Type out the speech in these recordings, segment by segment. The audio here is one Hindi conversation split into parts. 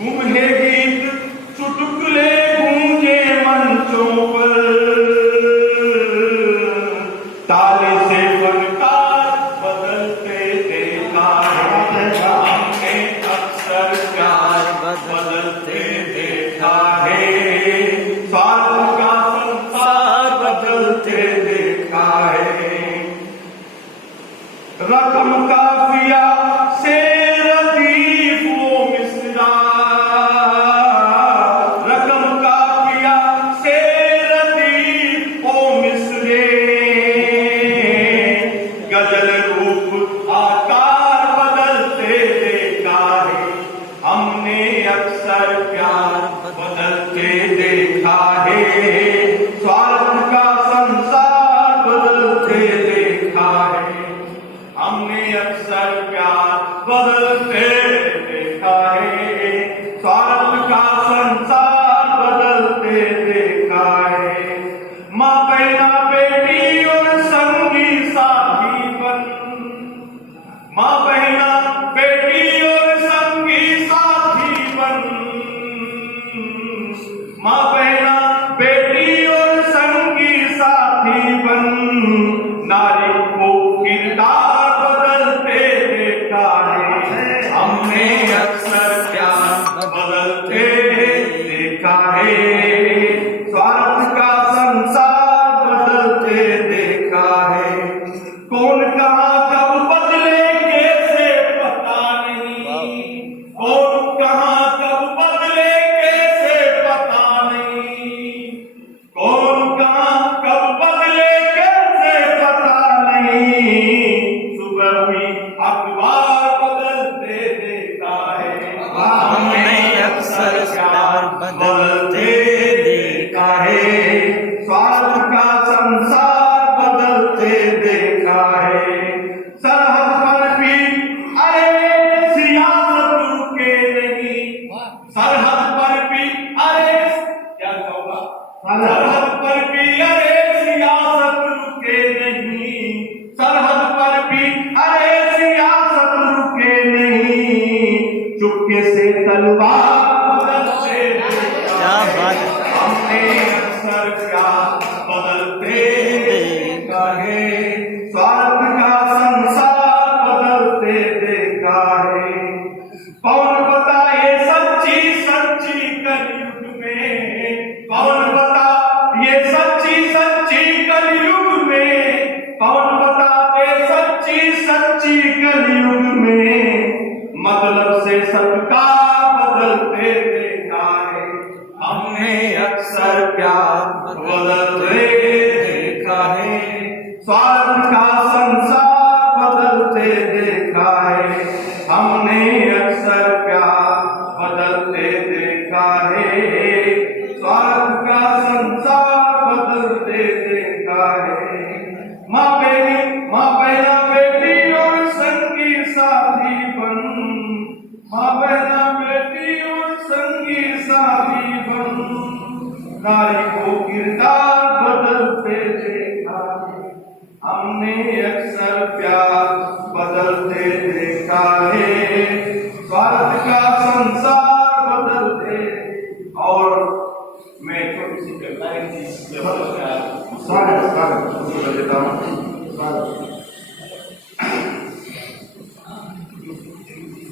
गुम्हे गीत चुटकुले गूंजे मंचों पर, ताले से फनकार बदलते देखा है हमने अक्सर, प्यार बदलते देखा है, स्वार्थ का संसार बदलते देखा है। रकम काफिया से रदीफ वो मिसरा, रकम काफिया से रदीफ वो मिसरे, गजल रूप आकार बदलते देखा है हमने अक्सर, प्यार बदलते देखा है, स्वार्थ का संसार बदलते देखा है हमने अक्सर, प्यार बदलते देखा है, स्वार्थ का संसार बदलते देखा है। माँ बहना बेटी और संगी साथी बन, माँ बहना बेटी और संगी साथी बन, माँ बहना बेटी और संगी साथी बन, नारी को किरदार बदलते देखा है हमने अक्सर, प्यार बदलते देखा है, स्वार्थ का संसार बदलते देखा है। कौन कहाँ कब बदले कैसे पता नहीं, कौन कहाँ कब बदले कैसे पता नहीं, कौन कहाँ कब बदले कैसे पता नहीं, सुबह हुई अखबार बदलते देखा है हमने अक्सर, प्यार बदलते देखा है, स्वार्थ का संसार बदलते देखा है। सरहद पर भी अरे सियासत रुके नहीं, सरहद पर भी अरे क्या होगा, सरहद पर भी अरे सियासत रुके नहीं, सरहद पर भी अरे सियासत रुके नहीं, चुपके से तलवार बदलते देखा है हमने अक्सर, प्यार बदलते देखा है, स्वार्थ का संसार बदलते देखा है। कौन बताए सच्ची सच्ची कलयुग में, कौन बता ये सच्ची सच्ची कलयुग में, कौन बताते सच्ची सच्ची कलयुग में, मतलब से सबका बदलते देखा है हमने अक्सर, प्यार बदलते देखा है, स्वार्थ का संसार बदलते देखा है हमने अक्सर, प्यार बदलते देखा है, स्वार्थ का संसार बदलते देखा है। माँ बहना बेटी और संगी साथी बन, माँ बहना बेटी और संगी साथी बन, नारी को किरदार बदलते देखा है हमने अक्सर, प्यार बदलते देखा है, स्वार्थ का संसार बदलते। और मैं छोटी सी कविता देता हूँ।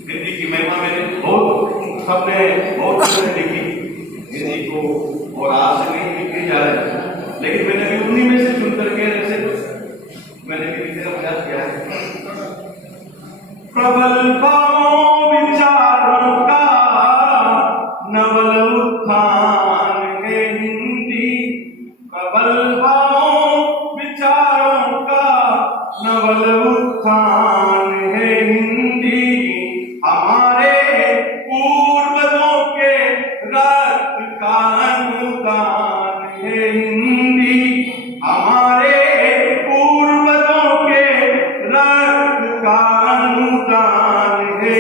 हिंदी की महिमा मैंने सबने बहुत लिखी हिंदी को, और आज से नहीं लिखी जा रही, लेकिन मैंने भी उन्हीं में से चुन करके ऐसे मैंने भी लिखने का प्रयास किया है। प्रबल भावों विचारों का नवल उत्थान है हिंदी, प्रबल भावों विचारों का नवल उत्थान है हिंदी, हमारे पूर्वजों के रक्त का अनुदान है हिंदी, हमारे पूर्वजों के रक्त का अनुदान है।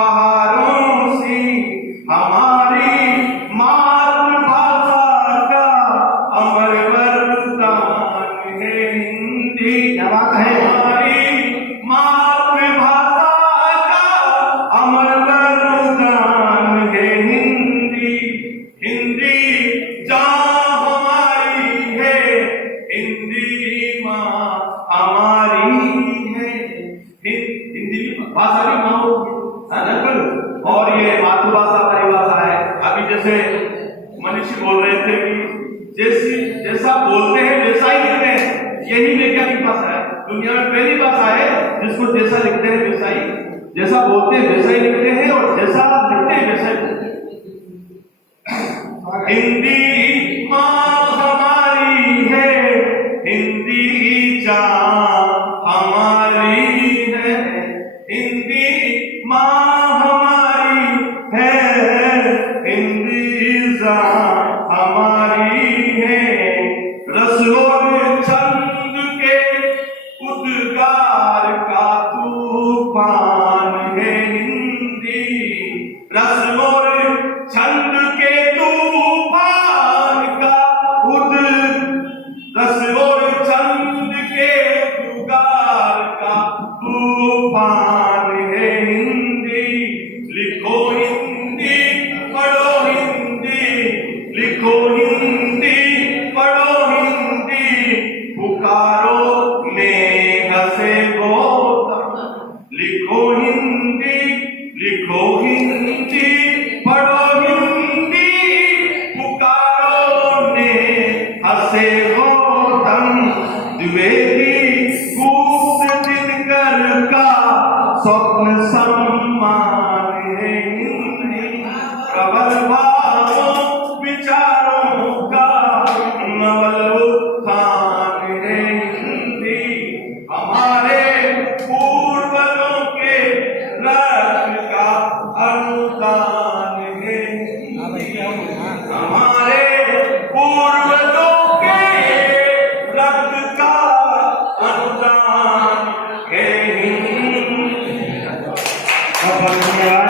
बहारों सी हमारी मातृभाषा का अमर वरदान है हिंदी। क्या बात है। हमारी मातृभाषा का अमर वरदान है हिंदी। हिंदी जान हमारी है, हिंदी माँ हमारी है। हिंदी भाषा की माँ होगी, है ना बिल्कुल। और ये मातृभाषा हमारी भाषा है। अभी जैसे मनीषी बोल रहे थे कि जैसा बोलते हैं वैसा ही लिखते हैं, यही वैज्ञानिक भाषा है। दुनिया में पहली भाषा है जिसको जैसा लिखते हैं वैसा ही, जैसा बोलते हैं वैसा ही लिखते हैं और जैसा लिखते हैं वैसा ही बोलते हैं। हिंदी माँ हमारी है, हिंदी जान हमारी है। हिंदी माँ हमारी है, हिंदी जान हमारी है। रस और छंद के उद्गार का तूफान है हिंदी। रस और छंद के तूफान का रस और छंद के उद्गार का तूफान है हिंदी। लिखो हिंदी पढ़ो हिंदी, लिखो हिंदी पढ़ो हिंदी, पुकारो नेह से गौतम। लिखो हिंदी, लिखो हिंदी पढ़ो हिंदी, पुकारो नेह से गौतम। द्विवेदी गुप्त दिनकर का स्वप्न सम्मान है हिंदी। प्रबल भावों विचारों का नवल उत्थान है हिंदी। हमारे पूर्वजों के रक्त का अनुदान है हिंदी। हमारे पूर्वजों के रक्त का अनुदान है हिंदी। बहुत धन्यवाद।